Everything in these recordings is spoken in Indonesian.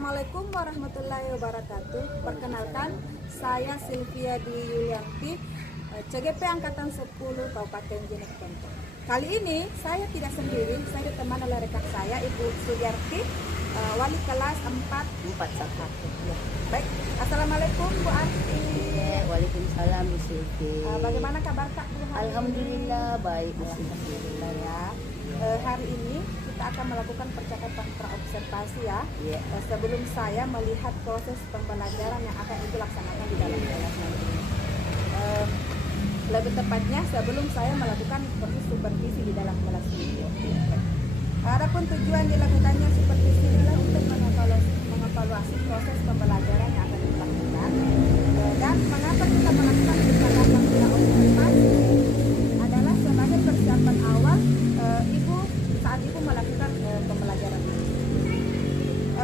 Assalamualaikum warahmatullahi wabarakatuh. Perkenalkan, saya Sylvia Dwi Yulianti, CGP Angkatan 10 Kabupaten Jeneponto. Kali ini saya tidak sendiri, saya ditemani oleh rekan saya, Ibu Sudiarti, wali kelas 441. Ya. Baik, Assalamualaikum Bu Arti. Waalaikumsalam Bu Sylvie. Bagaimana kabar Kak Bu? Alhamdulillah baik Bu Sylvie. Alhamdulillah ya. Hari ini kita akan melakukan percakapan praobservasi ya. Sebelum saya melihat proses pembelajaran yang akan Ibu laksanakan di dalam kelas nanti. Lebih tepatnya sebelum saya melakukan proses supervisi di dalam kelas ini. Adapun tujuan dilakukannya supervisi adalah untuk mengevaluasi proses pembelajaran yang akan dilakukan. Dan mengapa kita melakukan percakapan praobservasi adalah sebagai persiapan awal saat Ibu melakukan pembelajaran ini.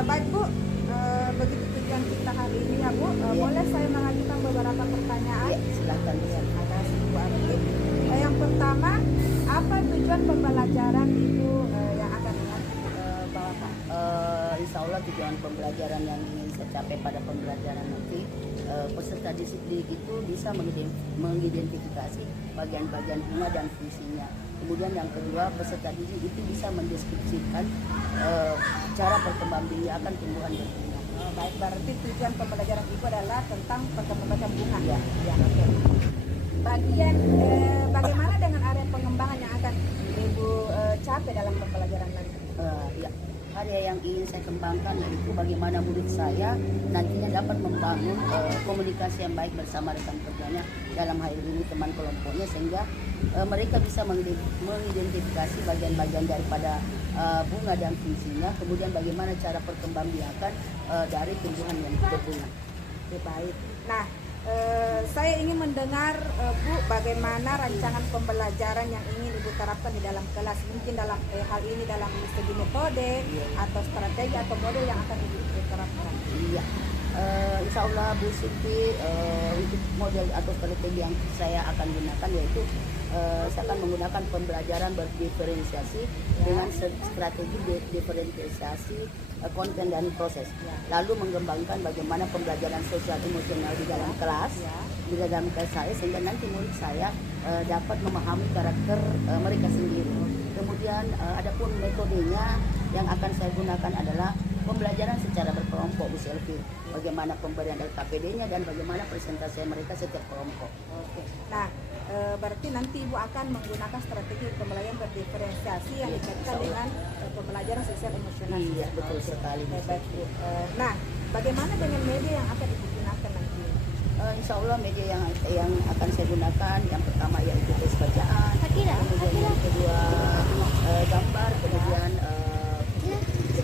Baik Bu, begitu tujuan kita hari ini ya Bu. Boleh saya mengajukan beberapa pertanyaan? Ya, silakan. Terima kasih Bu Arti. Yang pertama, apa tujuan pembelajaran Ibu yang akan bawakan? Insya Allah tujuan pembelajaran yang ingin saya capai pada pembelajaran nanti, peserta didik itu bisa mengidentifikasi bagian-bagian bunga dan fungsinya. Kemudian yang kedua, peserta didik itu bisa mendeskripsikan cara perkembangbiakan tumbuhan dan bunga. Baik, berarti tujuan pembelajaran Ibu adalah tentang perkembangan bunga. Ya. Oke. Bagaimana dengan area pengembangan yang akan Ibu capai dalam pembelajaran nanti? Ya. Area yang ingin saya kembangkan yaitu bagaimana murid saya nantinya dapat membangun komunikasi yang baik bersama rekan kerjanya, dalam hal ini teman kelompoknya, sehingga mereka bisa mengidentifikasi bagian-bagian daripada bunga dan fungsinya, kemudian bagaimana cara perkembangbiakan dari tumbuhan yang berbunga. Oke, baik. Nah, saya ingin mendengar Bu, bagaimana rancangan pembelajaran yang ingin Ibu terapkan di dalam kelas, mungkin dalam hal ini dalam segi metode atau strategi atau model yang akan Ibu terapkan. Iya, insya Allah Bu Siti, untuk model atau strategi yang saya akan gunakan yaitu saya akan menggunakan pembelajaran berdiferensiasi dengan strategi diferensiasi konten dan proses. Lalu mengembangkan bagaimana pembelajaran sosial emosional di dalam kelas, di dalam kelas saya, sehingga nanti murid saya dapat memahami karakter mereka sendiri. Kemudian adapun metodenya yang akan saya gunakan adalah pembelajaran secara berkelompok Bu Sylvie. Bagaimana pemberian LKPD-nya dan bagaimana presentasi mereka setiap kelompok. Oke. Nah, berarti nanti Ibu akan menggunakan strategi pembelajaran berdiferensiasi yang dikaitkan dengan pembelajaran sosial emosional. Iya, betul sekali. Baik Bu. Nah, bagaimana dengan media yang akan Ibu gunakan nanti? Insya Allah media yang akan saya gunakan, yang pertama yaitu tes bacaan, kemudian yang kedua gambar, kemudian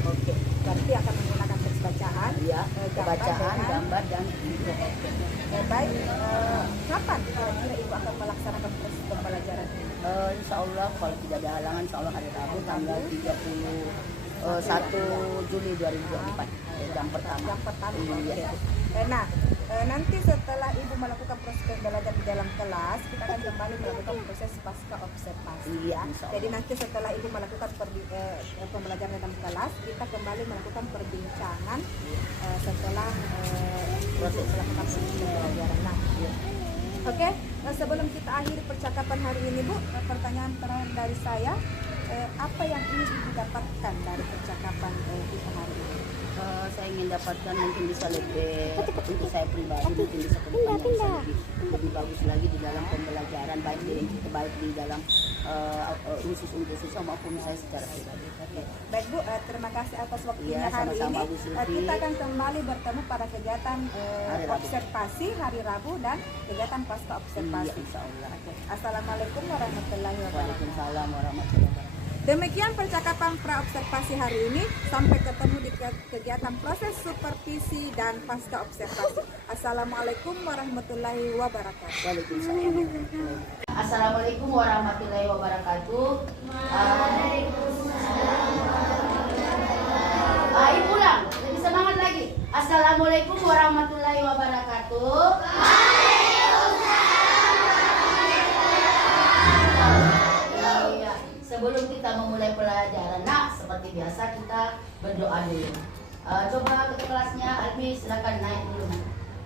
Oke, berarti akan menggunakan teks bacaan, bacaan, gambar dan video. Baik, kapan kira-kira Ibu akan melaksanakan proses pembelajaran ini? Insya Allah kalau tidak ada halangan, insya Allah hari Rabu tanggal 31 Juli 2024, jam pertama. Iya. Nah, nanti setelah Ibu melakukan proses pembelajaran di dalam kelas, kita akan kembali melakukan proses pasca observasi. Iya, jadi nanti setelah Ibu melakukan pembelajaran dalam kelas, kita kembali melakukan perbincangan setelah proses melakukan pembelajaran. Nah, oke, sebelum kita akhiri percakapan hari ini Bu, pertanyaan terakhir dari saya, apa yang ingin Ibu dapatkan dari percakapan kita hari ini? Saya ingin dapatkan mungkin bisa lebih, untuk saya pribadi mungkin bisa kedepannya bisa lebih bagus lagi di dalam pembelajaran, baik di dalam khusus untuk siswa maupun saya secara pribadi. Baik Bu, terima kasih atas waktunya hari ini. Kita akan kembali bertemu pada kegiatan observasi hari Rabu dan kegiatan pasca observasi. Iya, insya Allah. Assalamualaikum warahmatullahi wabarakatuh. Waalaikumsalam warahmatullahi wabarakatuh. Demikian percakapan praobservasi hari ini. Sampai ketemu di kegiatan proses supervisi dan pasca observasi. Assalamualaikum warahmatullahi wabarakatuh. Waalaikumsalam. Assalamualaikum warahmatullahi wabarakatuh. Ayo pulang, lebih semangat lagi. Assalamualaikum warahmatullahi wabarakatuh. Sebelum kita memulai pelajaran, seperti biasa kita berdoa dulu. Coba ketua kelasnya Almi silakan naik dulu,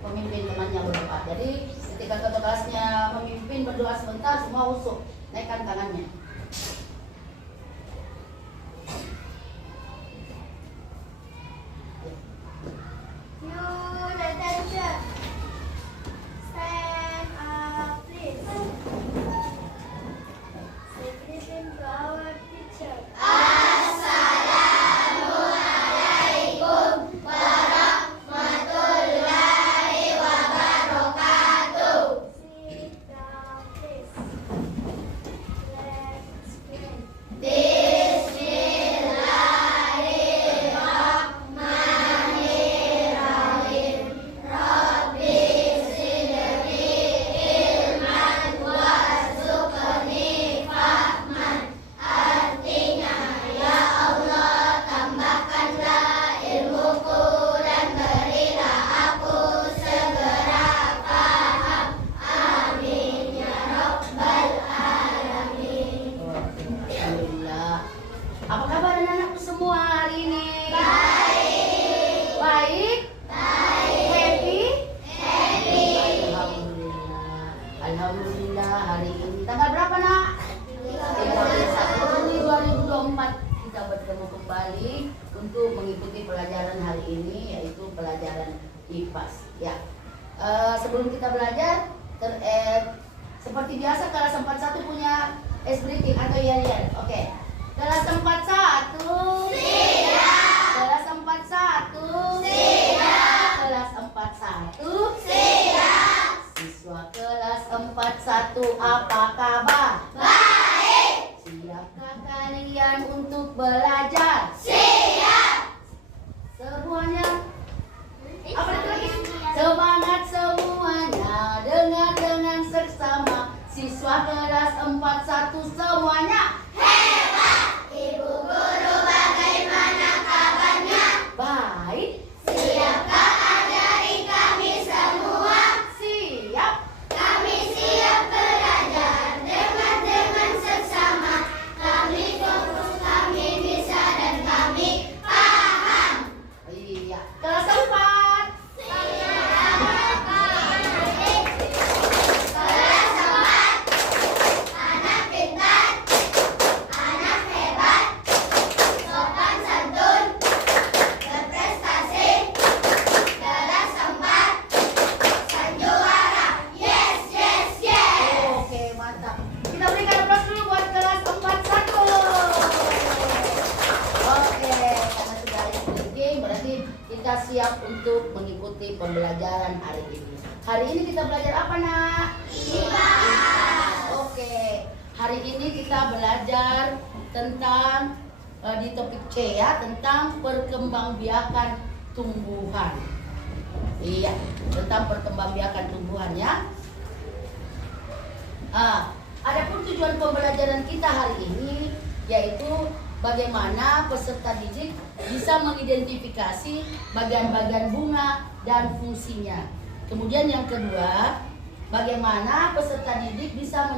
pemimpin temannya berdoa. Jadi ketika ketua kelasnya memimpin berdoa sebentar, semua usuk, naikkan tangannya. Your attention. Stand up, please. Say greeting to our teacher. Sit down, please. Let's begin. Alhamdulillah. Apa kabar anak-anakku semua hari ini? Baik. Happy? Alhamdulillah. Alhamdulillah hari ini tanggal berapa nak? 31 Juli 2024 kita bertemu kembali untuk mengikuti pelajaran hari ini, yaitu pelajaran IPAS. Ya. Sebelum kita belajar, seperti biasa kelas 41 punya ice breathing atau yel-yel. Oke. Kelas 41. Siap. Kelas 41. Siap. Kelas 41. Siap. Siswa kelas 41 apa kabar? Baik. Siapkah kalian untuk belajar? Siap. Semuanya. Apa itu lagi? Semangat semuanya, dengar dengan seksama. Siswa kelas 41 semuanya hebat. Ibu guru bagaimana kabarnya? Baik. Siapkah ajari kami semua? Siap. Kami siap belajar dengan seksama. Kami fokus, kami bisa dan kami paham. Iya. Kelas 4. Kita siap untuk mengikuti pembelajaran hari ini. Hari ini kita belajar apa nak? IPAS. Oke. Hari ini kita belajar tentang di topik C ya, tentang perkembangbiakan tumbuhan. Iya, tentang perkembangbiakan tumbuhan ya. Adapun tujuan pembelajaran kita hari ini yaitu bagaimana peserta didik bisa mengidentifikasi bagian-bagian bunga dan fungsinya. Kemudian yang kedua, bagaimana peserta didik bisa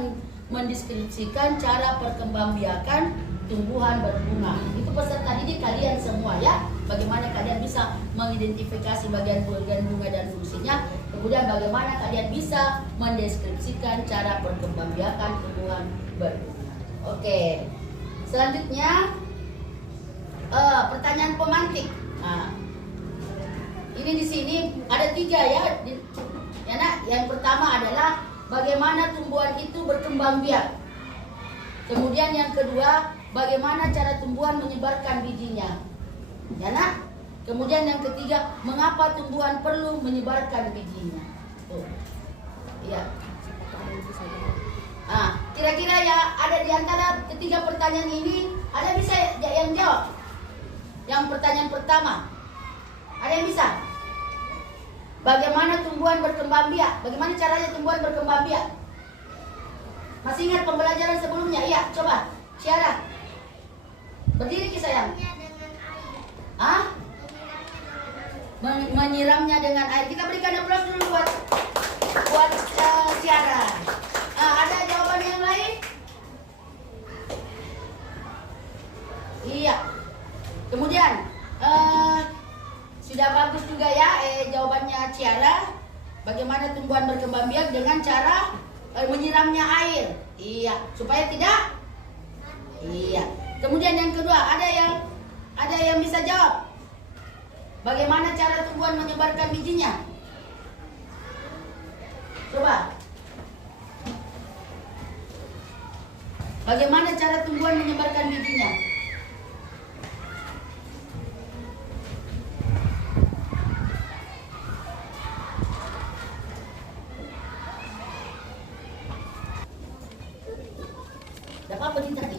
mendeskripsikan cara perkembangbiakan tumbuhan berbunga. Itu peserta didik kalian semua ya. Bagaimana kalian bisa mengidentifikasi bagian-bagian bunga dan fungsinya. Kemudian bagaimana kalian bisa mendeskripsikan cara perkembangbiakan tumbuhan berbunga. Oke. Selanjutnya pertanyaan pemantik. Nah, ini di sini ada 3 ya, ya nak. Yang pertama adalah bagaimana tumbuhan itu berkembang biak. Kemudian yang kedua, bagaimana cara tumbuhan menyebarkan bijinya, ya nak. Kemudian yang ketiga, mengapa tumbuhan perlu menyebarkan bijinya. Tuh, ya. Kira-kira ya ada di antara ketiga pertanyaan ini, ada bisa yang jawab? Yang pertanyaan pertama, ada yang bisa? Bagaimana tumbuhan berkembang biak? Bagaimana caranya tumbuhan berkembang biak? Masih ingat pembelajaran sebelumnya? Iya, coba. Syara. Berdiri Ki sayang. Menyiramnya dengan air. Kita berikan aplaus dulu buat Syara. Ada jawaban yang lain? Iya. Kemudian Tidak bagus juga ya jawabannya Ciara. Bagaimana tumbuhan berkembang biak dengan cara menyiramnya air. Iya, supaya tidak. Iya. Kemudian yang kedua, ada yang bisa jawab. Bagaimana cara tumbuhan menyebarkan bijinya? Coba. Bagaimana cara tumbuhan menyebarkan bijinya? Dapat apa nih tadi?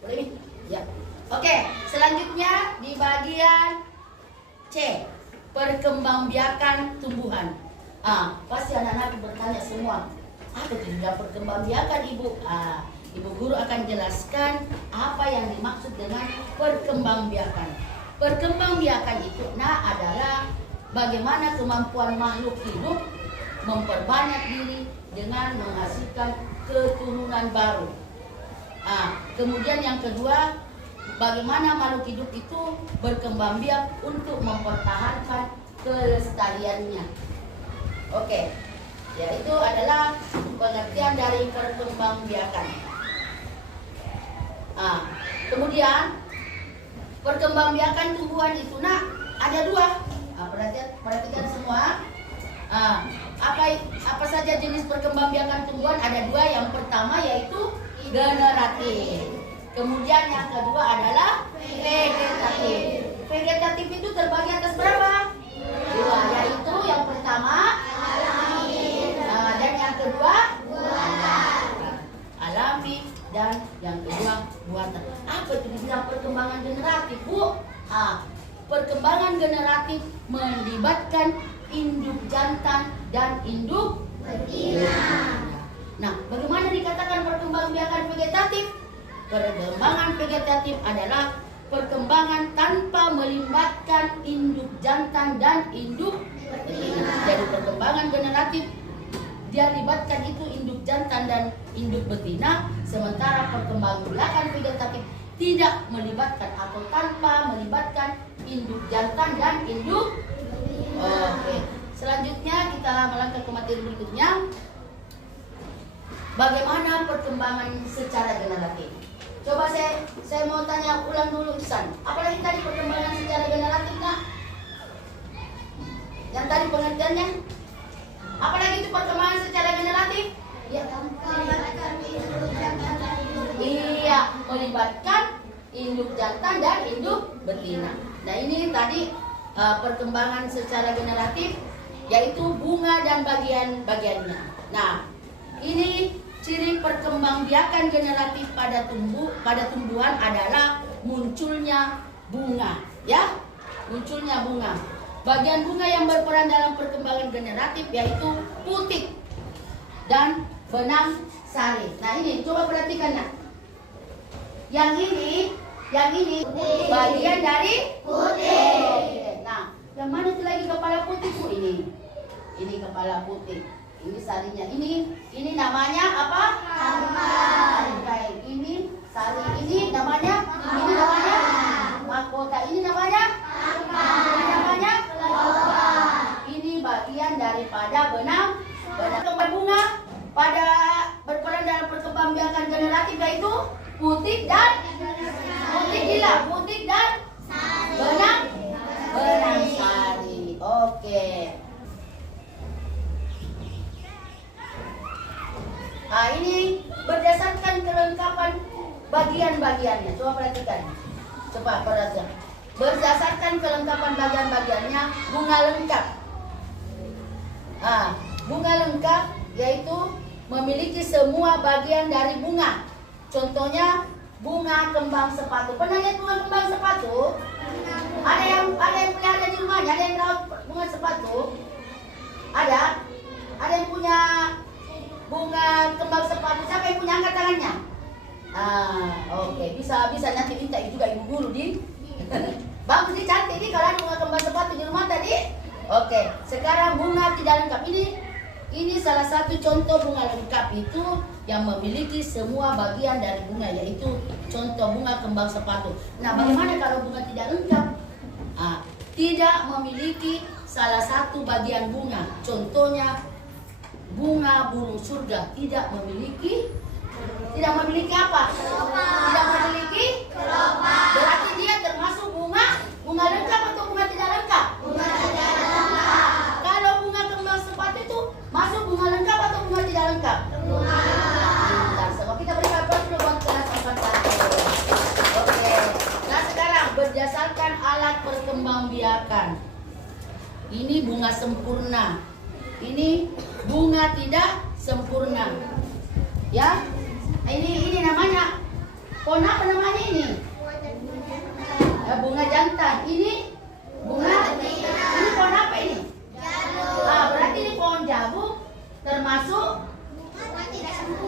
Boleh nih? Ya. Oke, selanjutnya di bagian C, perkembangbiakan tumbuhan. Pasti anak-anak bertanya semua, apa itu juga perkembangbiakan Ibu? Ibu guru akan jelaskan apa yang dimaksud dengan perkembangbiakan. Perkembangbiakan itu adalah bagaimana kemampuan makhluk hidup memperbanyak diri dengan menghasilkan keturunan baru. Kemudian yang kedua, bagaimana makhluk hidup itu berkembang biak untuk mempertahankan kelestariannya. Oke, yaitu adalah pengertian dari perkembangbiakan. Kemudian perkembangbiakan tumbuhan itu ada dua. Perhatikan semua. Apa saja jenis perkembangbiakan tumbuhan? Ada dua. Yang pertama yaitu generatif. Kemudian yang kedua adalah vegetatif. Vegetatif itu terbagi atas berapa? Dua, yaitu yang pertama alami, dan yang kedua buatan. Alami dan yang kedua buatan. Apa itu dibilang perkembangan generatif, Bu? Perkembangan generatif melibatkan induk jantan dan induk betina. Nah, bagaimana dikatakan perkembangbiakan vegetatif? Perkembangan vegetatif adalah perkembangan tanpa melibatkan induk jantan dan induk betina. Jadi perkembangan generatif dia libatkan itu induk jantan dan induk betina, sementara perkembangan vegetatif tidak melibatkan atau tanpa melibatkan induk jantan dan induk betina. Oke. Selanjutnya kita melangkah ke materi berikutnya. Bagaimana perkembangan secara generatif? Coba saya mau tanya ulang dulu Ihsan. Apalagi tadi perkembangan secara generatif Yang tadi pengertiannya? Apalagi itu perkembangan secara generatif? Ya. Iya, melibatkan induk jantan dan induk betina. Nah ini tadi perkembangan secara generatif, yaitu bunga dan bagian-bagiannya. Nah, ini ciri perkembangbiakan generatif pada tumbuhan adalah munculnya bunga, ya. Munculnya bunga. Bagian bunga yang berperan dalam perkembangan generatif yaitu putik dan benang sari. Nah, ini coba perhatikan Yang ini bagian dari putik. Nah, yang mana itu lagi kepala putih, Bu? Ini kepala putih. Ini sarinya. Ini namanya apa? Baik. Ini sari. Ini namanya mahkota. Ini namanya Ini bagian daripada benang bunga pada berperan dalam perkembangbiakan generatif yaitu putik dan benang sari. Oke. Nah, ini berdasarkan kelengkapan bagian-bagiannya. Coba perhatikan. Berdasarkan kelengkapan bagian-bagiannya, bunga lengkap. Bunga lengkap yaitu memiliki semua bagian dari bunga. Contohnya bunga kembang sepatu. Pernah lihat bunga kembang sepatu? Ada yang pelihara di rumahnya, ada yang rawat bunga sepatu? Ada yang punya bunga kembang sepatu? Siapa yang punya, angkat tangannya? Oke. Bisa nanti minta juga ibu guru bagus nih, cantik nih kalau ada bunga kembang sepatu di rumah tadi. Oke, sekarang bunga tidak lengkap. Ini salah satu contoh bunga lengkap itu yang memiliki semua bagian dari bunga, yaitu contoh bunga kembang sepatu. Nah, bagaimana kalau bunga tidak lengkap? tidak memiliki salah satu bagian bunga. Contohnya bunga burung surga tidak memiliki apa? Tidak memiliki kelopak. Berarti dia termasuk bunga lengkap atau bunga tidak lengkap? Bunga tidak lengkap. Kalau bunga kembang sepatu itu masuk bunga lengkap atau bunga tidak lengkap? Bunga lengkap. Semua kita beri kabar dulu buat kelas 4. Oke. Nah sekarang berdasarkan alat perkembangbiakan. Ini bunga sempurna. Ini bunga tidak sempurna. Ya. Ini namanya pohon apa namanya ini? Bunga jantan. Ini bunga. Ini pohon apa ini? Berarti ini pohon jagung termasuk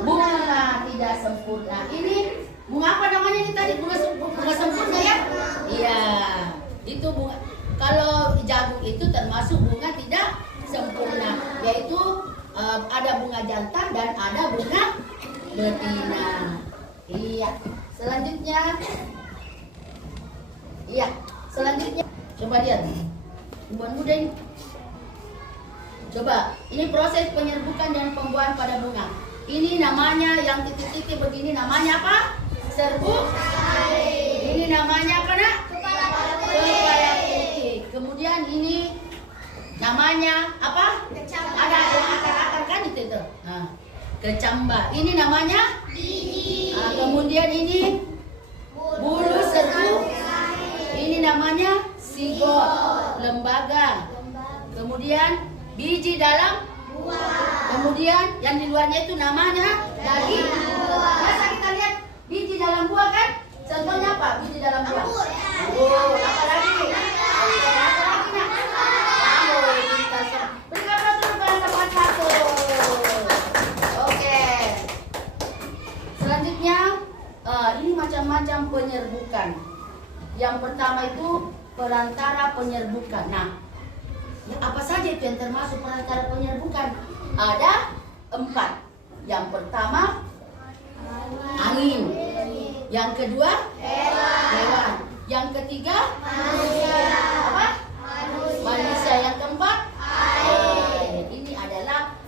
bunga tidak sempurna. Ini bunga apa namanya ini tadi? Bunga sempurna ya? Iya. Itu bunga. Kalau jagung itu termasuk bunga tidak sempurna, yaitu ada bunga jantan dan ada bunga betina. Iya. Selanjutnya. Coba lihat. Buat muda ini. Coba. Ini proses penyerbukan dan pembuahan pada bunga. Ini namanya yang titik-titik begini namanya apa? Serbuk. Ini namanya apa nak? Kepala titik. Kemudian ini namanya apa? Kecambah. Ada akar-akar kan itu. Nah, kecambah. Ini namanya biji. Kemudian ini bulu serbuk. Ini namanya sigot, lembaga. Kemudian biji dalam buah. Kemudian yang di luarnya itu namanya daging. Biasa kita lihat biji dalam buah kan? Contohnya apa? Biji dalam buah. Anggur. Apa lagi? Apa lagi nak? Berikan dulu kelas 1. Oke. Selanjutnya ini macam-macam penyerbukan. Yang pertama itu perantara penyerbukan. Nah, apa saja itu yang termasuk perantara penyerbukan? Ada 4. Yang pertama angin. Yang kedua hewan. Yang ketiga apa? Manusia. Yang keempat air. Ini adalah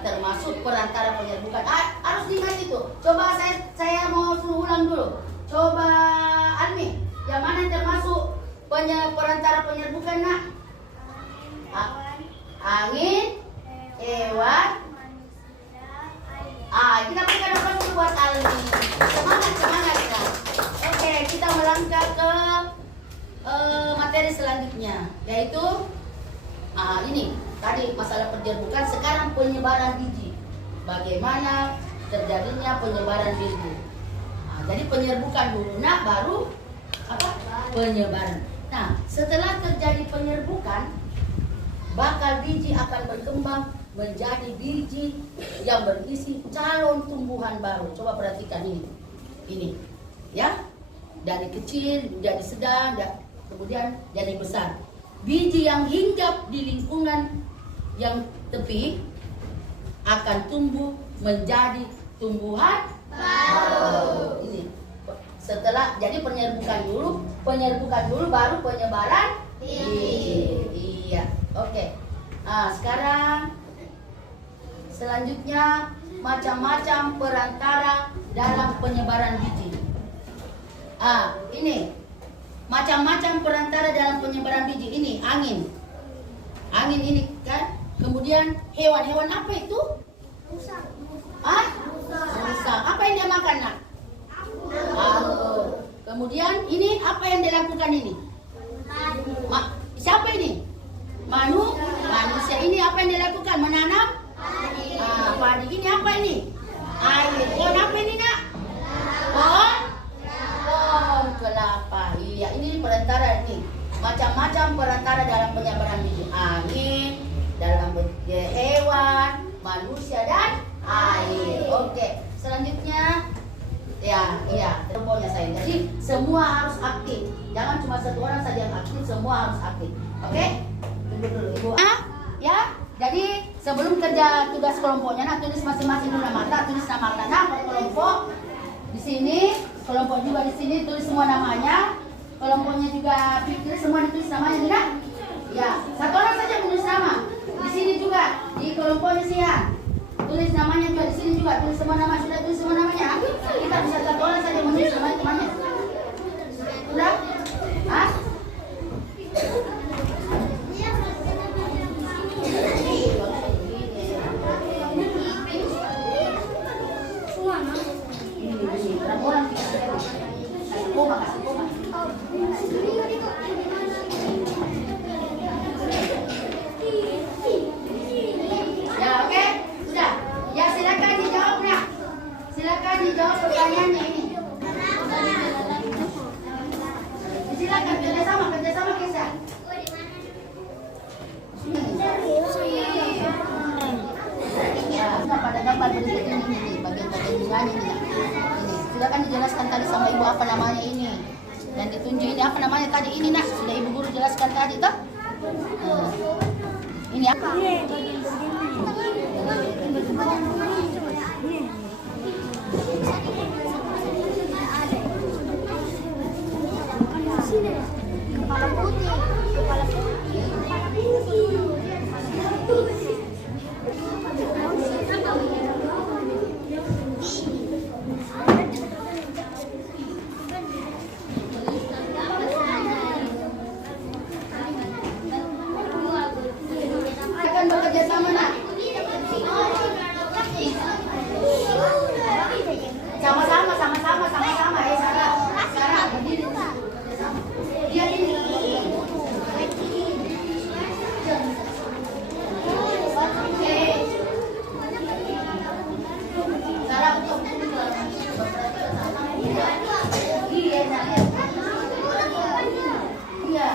termasuk perantara penyerbukan. Harus diingat itu. Coba saya mau suruh ulang dulu. Coba Almi, yang mana yang termasuk perantara penyerbukan nak? Angin, hewan. Kita berikan apa dulu buat Almi. Semangat ya. Oke, kita melangkah ke materi selanjutnya, yaitu ini tadi masalah penyerbukan. Sekarang penyebaran biji. Bagaimana terjadinya penyebaran biji? Jadi penyerbukan dulu, nah baru apa? Penyebaran. Nah, setelah terjadi penyerbukan, bakal biji akan berkembang menjadi biji yang berisi calon tumbuhan baru. Coba perhatikan ini, ya, dari kecil menjadi sedang, kemudian jadi besar. Biji yang hinggap di lingkungan yang tepi akan tumbuh menjadi tumbuhan baru. Ini setelah jadi penyerbukan dulu baru penyebaran biji. Iya, oke. Nah, sekarang selanjutnya macam-macam perantara dalam penyebaran biji. Ini macam-macam perantara dalam penyebaran biji. Ini angin ini kan. Kemudian hewan apa itu? Rusa. Apa yang dia makan nak? Anggur. Kemudian ini apa yang dilakukan ini? Siapa ini? Manusia. Ini apa yang dilakukan? Menanam padi. Ini apa ini? Air. Pohon apa ini nak? Pohon kelapa. Iya, ini perantara ini. Macam-macam perantara dalam penyebaran biji. Angin, dalam hewan, manusia dan air. Oke. Selanjutnya teleponnya saya. Jadi semua harus aktif. Jangan cuma satu orang saja yang aktif, semua harus aktif. Oke? Tunggu dulu Ibu. Ya. Jadi sebelum kerja tugas kelompoknya, tulis masing-masing nama. Tulis nama per kelompok. Di sini, kelompok juga di sini tulis semua namanya. kelompoknya juga Fikri, semua ditulis namanya tidak? Ya, satu orang saja menulis nama. Di sini juga di kelompoknya Sian. Tulis namanya juga di sini juga, tulis semua nama, sudah tulis semua namanya. Kita bisa satu orang saja menulis nama temannya. Sudah? Hah? Berapa orang? Kasih koma. Ya, oke? Sudah. Ya, silakan dijawab ya. Silakan dijawab pertanyaannya ini. Silakan kerjasama Kesa. Ya, pada gambar berikut ini bagian-bagian bunganya ini. Silakan dijelaskan tadi sama ibu apa namanya ini. Dan ditunjuk ini apa namanya tadi ini nak. Sudah ibu guru jelaskan tadi toh? Ini apa? Kepala putih. Akan bekerja sama nak. Sama-sama. Sarah berdiri. Dia ini. Oke. Sarah betul. Iya.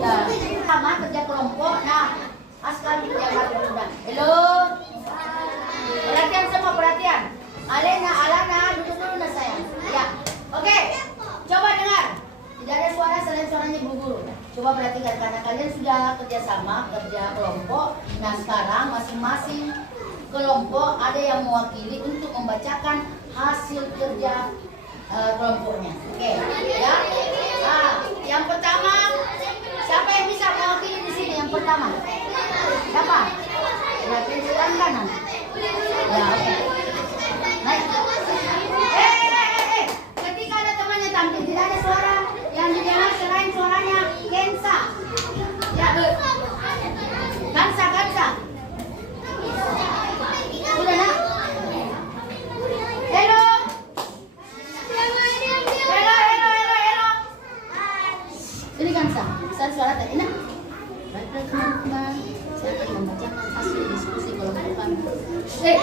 Ya, sama kerja kelompok. Nah, Askar kerja sudah. Halo. Perhatian semua, perhatian. Alana, duduk dulu nak sayang. Ya, oke. Coba dengar. Tidak ada suara selain suaranya ibu guru. Coba perhatikan karena kalian sudah kerjasama, kerja kelompok. Nah sekarang masing-masing kelompok ada yang mewakili untuk membacakan hasil kerja kelompoknya. Oke, ya. Nah, yang pertama, siapa yang bisa mewakili di sini? Yang pertama, siapa? Perhatian sebelah kanan. Ya, oke. Naik. Ketika ada temannya tampil, tidak ada suara yang didengar selain suaranya Kensa. Ya, Kansa. Sudah nak? Hello. Ini Kansa. Besar suara tadi nak. Baiklah teman-teman, saya akan membacakan hasil diskusi kelompok kami. Teman-teman, saya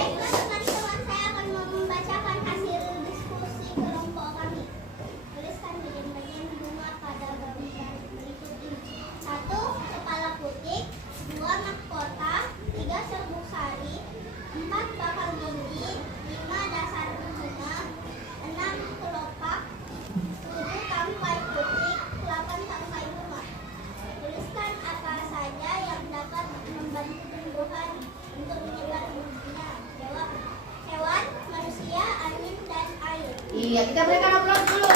akan membacakan hasil diskusi kelompok kami. Tuliskan bagian-bagian bunga pada gambar berikut ini. 1. Kepala putih. 2. Mahkota. 3. Serbuk sari. 4. Bakal gigi. 5. Dasar bunga. 6. Kelopak. 7. Tangkai putih. 8. Tangkai bunga. Tuliskan apa saja yang dapat membantu tumbuhan untuk menyebar bunga. Jawab. Hewan, manusia, angin, dan air. Iya, kita berikan aplaus dulu.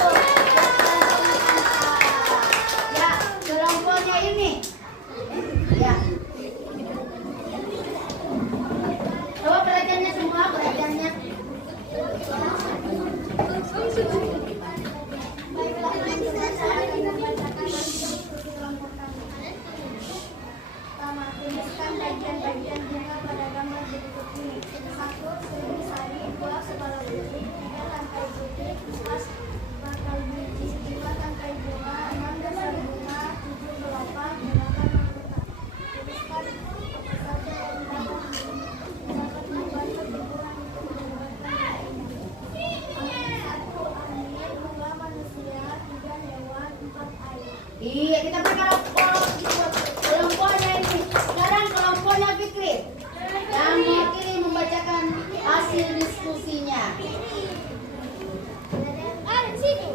Ya, kelompoknya ini. Ya. Coba perhatiannya semua, perhatiannya. Baiklah teman-teman, saya akan membacakan hasil kelompok kami. Pertama, tuliskan bagian-bagian bunga pada gambar berikut ini. 1. Serbuk sari. 2. Kepala putih. 3. Tangkai putih. 4. Bakal biji. 5. Tangkai bunga. 6. Dasar bunga. 7. Kelopak. 8. Mahkota. Tuliskan apa saja yang dapat membantu tumbuhan untuk menyebarkan bunga. 1. Angin. 2. Manusia. 3. Hewan. 4. Air. Iya, kita berikan aplaus buat kelompoknya ini. Sekarang kelompoknya Fikri yang mewakili membacakan hasil diskusinya. Ada sini.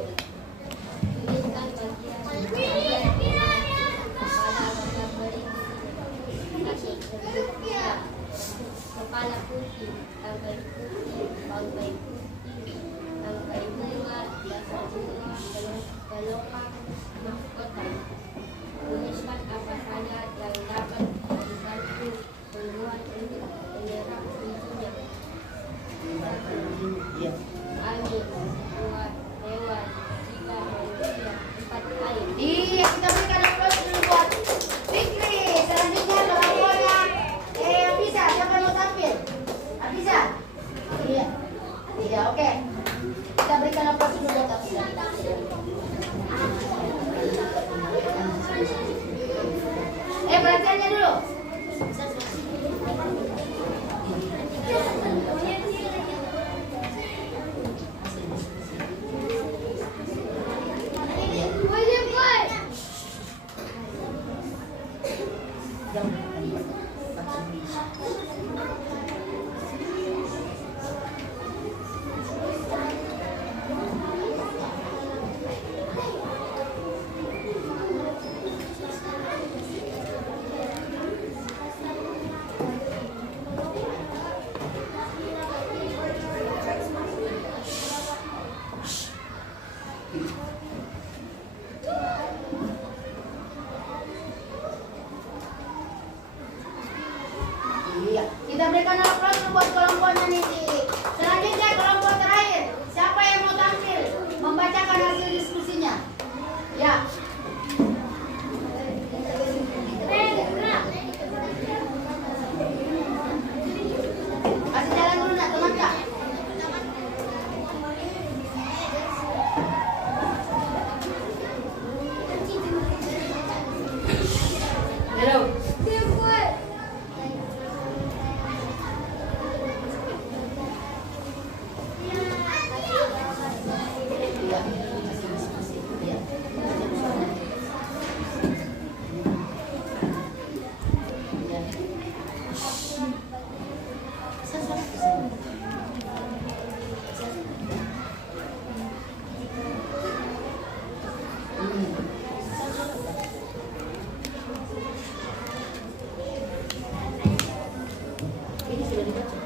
Kepala putih, tangkai putih, bangkai putih, tangkai bunga, dasar bunga. Ya, oke. Kita berikan aplaus dulu buat Afisa. Perhatiannya dulu. Iya, kita berikan aplaus buat kelompoknya nih. Selanjutnya kelompok terakhir. Siapa yang mau tampil membacakan hasil diskusinya? Ya. Kasih jalan dulu nak, teman kak. Hello. Ini sudah dibaca.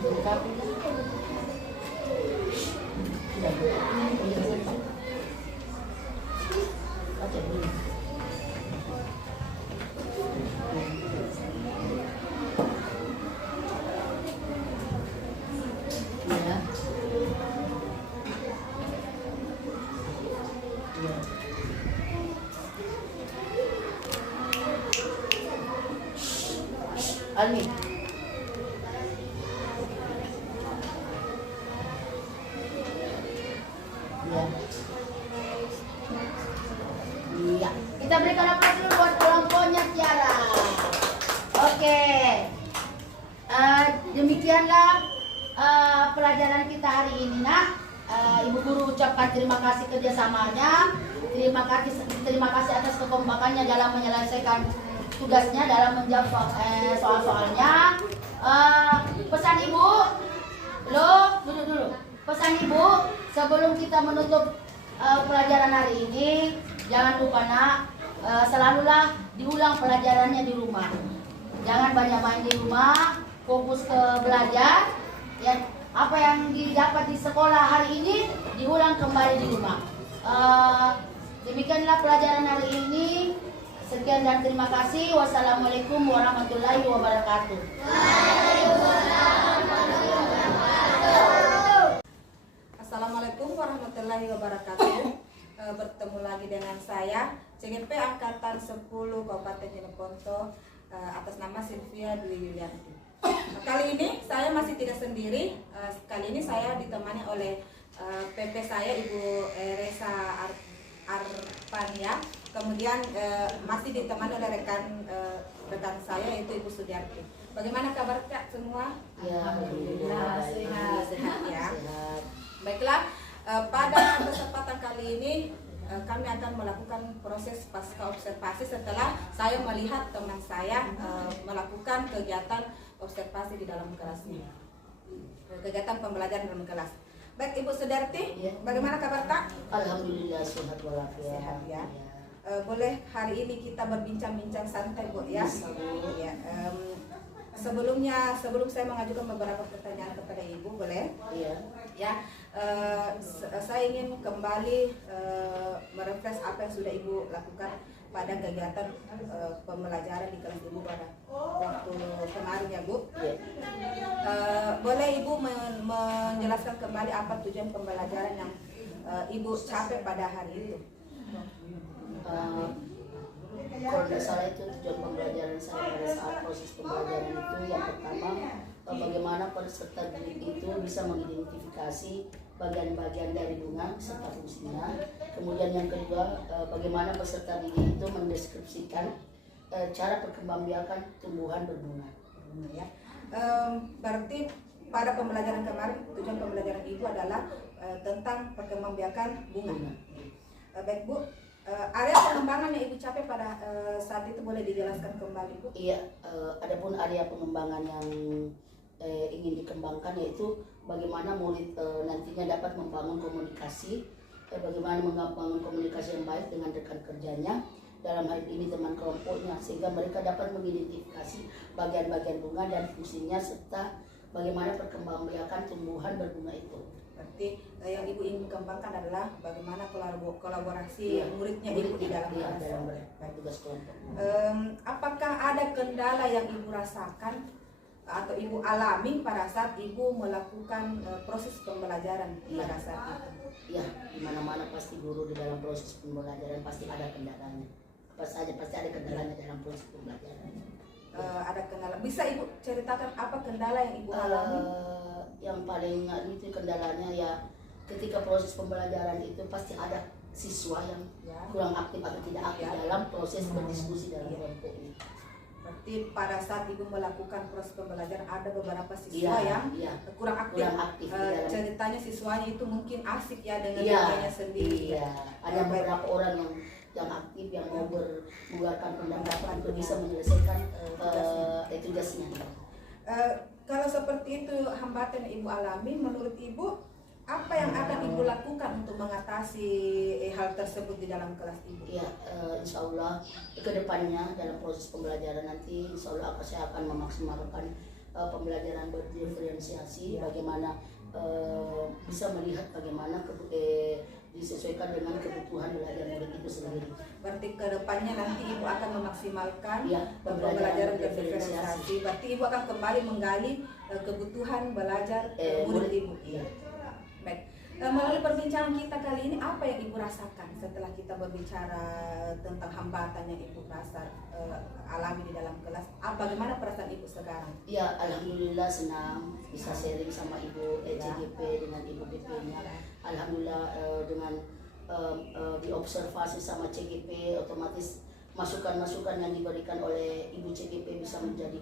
Lengkapi. Baca dulu. Ya. Ya. Almi. Ya. Iya. Kita berikan aplaus dulu buat kelompoknya Tiara. Oke. Demikianlah pelajaran kita hari ini, nah. Ibu guru ucapkan terima kasih kerjasamanya. Terima kasih atas kekompakannya dalam menyelesaikan tugasnya, dalam menjawab soal-soalnya. Pesan ibu, duduk dulu. Pesan ibu sebelum kita menutup pelajaran hari ini, jangan lupa nak, selalulah diulang pelajarannya di rumah. Jangan banyak main di rumah, fokus ke belajar. Ya, apa yang didapat di sekolah hari ini diulang kembali di rumah. Demikianlah pelajaran hari ini. Sekian dan terima kasih. Wassalamualaikum warahmatullahi wabarakatuh. Assalamualaikum warahmatullahi wabarakatuh. Bertemu lagi dengan saya CGP Angkatan 10 Kabupaten Jeneponto, atas nama Sylvia Dwi Yulianti. Kali ini saya masih tidak sendiri. Kali ini saya ditemani oleh PP saya Ibu Resa Arpania. Kemudian masih ditemani oleh rekan saya yaitu Ibu Sudiarti. Bagaimana kabar Kak semua? Ya, Alhamdulillah sehat ya. Sehat. Baiklah, pada kesempatan kali ini kami akan melakukan proses pasca observasi setelah saya melihat teman saya melakukan kegiatan observasi di dalam kelasnya, kegiatan pembelajaran dalam kelas. Baik Ibu Sudarti, Ya. bagaimana kabar Kak? Alhamdulillah sehat walafiat. Sehat ya. Boleh hari ini kita berbincang-bincang santai Bu ya. Ya. Sebelum saya mengajukan beberapa pertanyaan kepada Ibu, boleh? Iya. Ya, saya ingin kembali merefresh apa yang sudah Ibu lakukan pada kegiatan pembelajaran di kelas Ibu pada waktu kemarin ya Bu. Iya. Boleh Ibu menjelaskan kembali apa tujuan pembelajaran yang Ibu capai pada hari itu? Kalau tidak salah itu tujuan pembelajaran saya pada saat proses pembelajaran itu yang pertama bagaimana bagaimana peserta didik itu bisa mengidentifikasi bagian-bagian dari bunga serta fungsinya. Kemudian yang kedua, bagaimana peserta didik itu mendeskripsikan cara perkembangbiakan tumbuhan berbunga. Ya. Berarti pada pembelajaran kemarin tujuan pembelajaran Ibu adalah tentang perkembangbiakan bunga. Baik Bu, area pengembangan yang Ibu capai pada saat itu boleh dijelaskan kembali Bu? Iya, adapun area pengembangan yang ingin dikembangkan yaitu bagaimana murid nantinya dapat membangun komunikasi, bagaimana membangun komunikasi yang baik dengan rekan kerjanya, dalam hal ini teman kelompoknya, sehingga mereka dapat mengidentifikasi bagian-bagian bunga dan fungsinya serta bagaimana perkembangbiakan tumbuhan berbunga itu. Berarti yang Ibu ingin kembangkan adalah bagaimana kolaborasi muridnya Ibu di dalam kelas. Tugas kelompok. Apakah ada kendala yang Ibu rasakan atau Ibu alami pada saat Ibu melakukan proses pembelajaran pada saat itu? Ya, di mana-mana pasti guru di dalam proses pembelajaran pasti ada kendalanya. Apa saja pasti ada kendalanya dalam proses pembelajaran. Ada kendala. Bisa Ibu ceritakan apa kendala yang Ibu alami? Yang paling itu kendalanya ya ketika proses pembelajaran itu pasti ada siswa yang kurang aktif atau tidak aktif dalam proses berdiskusi dalam kelompok ini. Berarti pada saat Ibu melakukan proses pembelajaran ada beberapa siswa yang kurang aktif. Ceritanya siswanya itu mungkin asik ya dengan dirinya sendiri. Iya. Ada beberapa orang yang aktif yang mau mengeluarkan pendapat untuk bisa menyelesaikan tugasnya. Kalau seperti itu hambatan yang Ibu alami, menurut Ibu apa yang akan Ibu lakukan untuk mengatasi hal tersebut di dalam kelas Ibu? Ya, insya Allah kedepannya dalam proses pembelajaran nanti insya Allah saya akan memaksimalkan pembelajaran berdiferensiasi, bagaimana bisa melihat bagaimana disesuaikan dengan kebutuhan belajar murid itu sendiri. Berarti kedepannya nanti Ibu akan memaksimalkan pembelajaran berdiferensiasi. Berarti Ibu akan kembali menggali kebutuhan belajar murid Ibu. Baik. Melalui perbincangan kita kali ini, apa yang Ibu rasakan setelah kita berbicara tentang hambatan yang Ibu rasa alami di dalam kelas? Bagaimana perasaan Ibu sekarang? Ya, alhamdulillah senang bisa sharing sama Ibu CGP dengan Ibu BP-nya. Alhamdulillah dengan diobservasi sama CGP, otomatis masukan-masukan yang diberikan oleh Ibu CGP bisa menjadi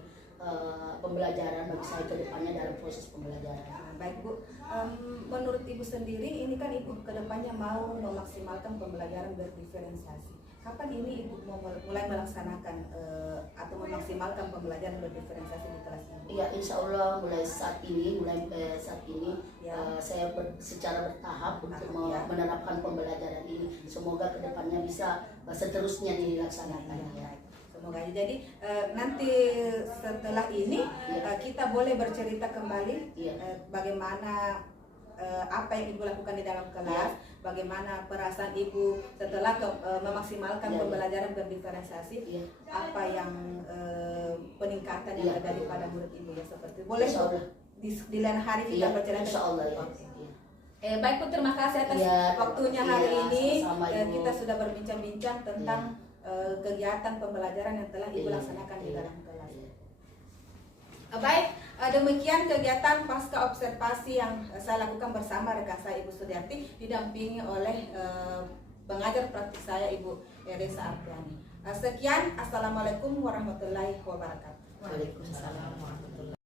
pembelajaran bagi saya ke depannya dalam proses pembelajaran. Baik Bu, menurut Ibu sendiri ini kan Ibu kedepannya mau memaksimalkan pembelajaran berdiferensiasi. Kapan ini Ibu mau mulai melaksanakan atau memaksimalkan pembelajaran berdiferensiasi di kelas ini? Iya, insya Allah mulai saat ini saya secara bertahap untuk menerapkan pembelajaran ini. Semoga kedepannya bisa seterusnya dilaksanakan. Semoga jadi nanti setelah ini kita boleh bercerita kembali bagaimana apa yang Ibu lakukan di dalam kelas, bagaimana perasaan Ibu setelah memaksimalkan pembelajaran berdiferensiasi, apa yang peningkatan yang ada pada murid Ibu ya seperti boleh di lain hari kita bercerita. Insya Allah ya. Baik Bu, terima kasih atas waktunya hari ini. Kita sudah berbincang-bincang tentang kegiatan pembelajaran yang telah Ibu laksanakan di dalam kelas. Baik, demikian kegiatan pasca observasi yang saya lakukan bersama rekan saya Ibu Sudiarti didampingi oleh pengajar praktik saya Ibu Reza Ardiani. Sekian, assalamualaikum warahmatullahi wabarakatuh. Waalaikumsalam warahmatullahi wabarakatuh.